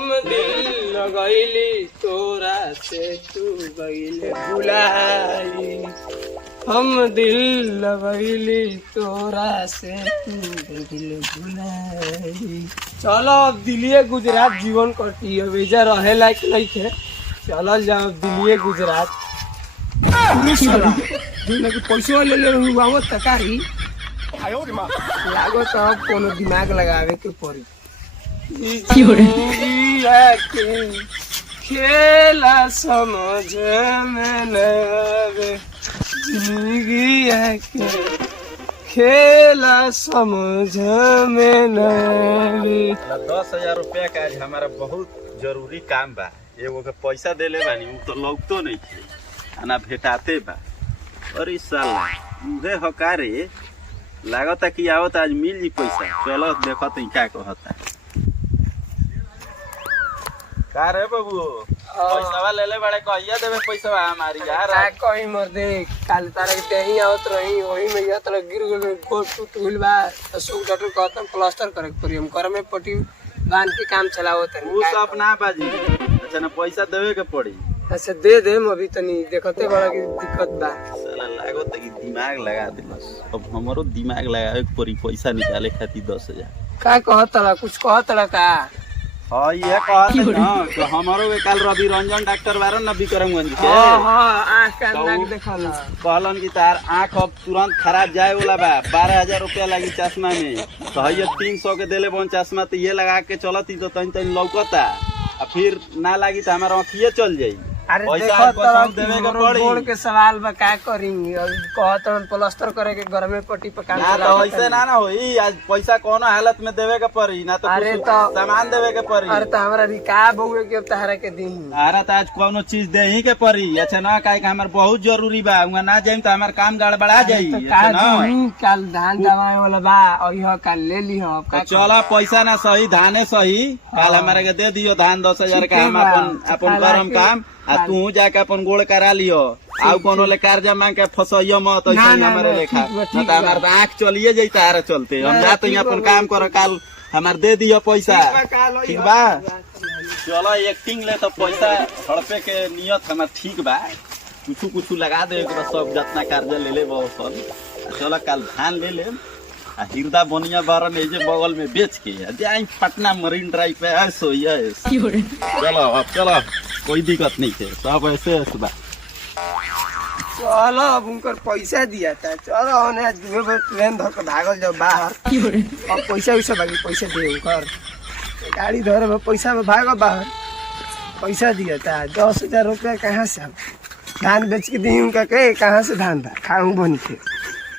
हम दिल लगैली तोरा से तू गइले भुलाई। हम दिल लगैली तोरा से तू गइले भुलाई। चलो अब दिल्ली गुजरात जीवन कटी अब एजा रहे लायक नहीं थे। चलो जाओ दिल्ली गुजरात पैसा ले ले तकारी लागो तो कोनो दिमाग लगावे के पड़ी। खेला समझ में न आवे जिंदगी के खेला समझ में न आवे। 10,000 रुपया का आज हमारा बहुत जरूरी काम बा। एगो के पैसा देले बानी उ तो लौकतो नहीं थे आना भेटाते बा। अरे साला उहे हकारे लागता कि आवत आज मिल जी पैसा। चलो देखत क्या कहता का रे बाबू पैसा ले ले बड़े कहिया देबे पैसा हमारी यार। कहीं मर दे काल तारा के तेही आवत रही वही में या तोरा गिर गेल गोड़ टूट गइल बा। अशोक डॉक्टर कहता प्लास्टर करे के पड़ी। हम घर में पट्टी बांध के काम चलावत है। उ सब ना बाजी। अच्छा ना पैसा देवे के पड़ी। अच्छा दे दे अभी तनी देखते बड़ा की दिक्कत बा। साला लागो त कि दिमाग लगा दिलस। अब हमरो दिमाग लगावे के पड़ी पैसा निकाले खातिर 10,000। का कहतला कुछ कहतला का? हां ये कहत ना कि हमरो के काल रवि रंजन डॉक्टर बारन ना विक्रमगंज के। हां आंख का नाक देखला कहलन कि तार आंख अब तुरंत खराब जाए वाला बा। 12,000 रुपया लगी चश्मा में। तो ये 300 के देले बन चश्मा तो ये लगा के चलती तो तन तन लौकता। आ फिर ना लगी तो हमारा आँखिए चल जाई। अरे पैसा देवे के पड़ी। गोड़ के सवाल बा का करेंगे अब कहत प्लास्टर करे के घर में पट्टी पे काम ना तो ऐसे ना होई। आज पैसा कोनो हालत में देवे के पड़ी ना तो अरे कुछ तो सामान देवे के पड़ी। अरे तो हमरा का बहुए के अब तहरा के दिन अरे तो आज कोनो चीज दे ही के पड़ी। अच्छा ना काहे हमार बहुत जरूरी बा। उहाँ ना जाई तो हमार काम गड़बड़ा जाई। काल धान दवाए वाला बा और यह काल ले ली हो। चलो पैसा ना सही धाने सही काल हमारे के दे दियो धान 10,000 का। हम अपन करम काम आ तू जाके अपन गोड़ करा लियो। आउ कोनो ले कर्जा मांग के फसइयो मत ऐसे हमारे लेखा। ना तो हमार आँख चलिए जाई तारा चलते। हम जाते ही अपन काम कर काल हमार दे दियो पैसा। ठीक बा चलो एक्टिंग ले तो पैसा हड़पे के नियत हमार ठीक बा। कुछ लगा दे सब जितना कर्जा ले ले सब। चलो काल धान ले ले आ हिरदा बनिया बारन जे बगल में बेच के जाए पटना मरीन ड्राइव पे ऐसो यस। चलो अब चलो कोई दिक्कत नहीं है सब ऐसे बा। चलो अब उनकर पैसा दिया था। चलो उन्हें ट्रेन धर के भागल जाओ बाहर। अब पैसा वैसा बाकी पैसा दे उनकर गाड़ी धर पैसा में भागो बाहर। पैसा दिया था 10,000 रुपया कहाँ से हम धान बेच के दी उनका कहे कहाँ से धान था खाऊं बन के।